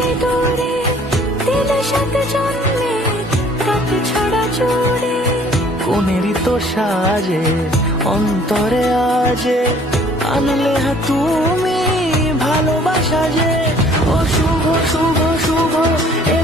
সিঁদুরে দিলে সাত জন্মে রাত ছড়া জুড়ে। কোনেরই তো সাজে অন্তরে আজে আনলে তুমি ভালোবাসা যে। ও শুভ শুভ শুভ এ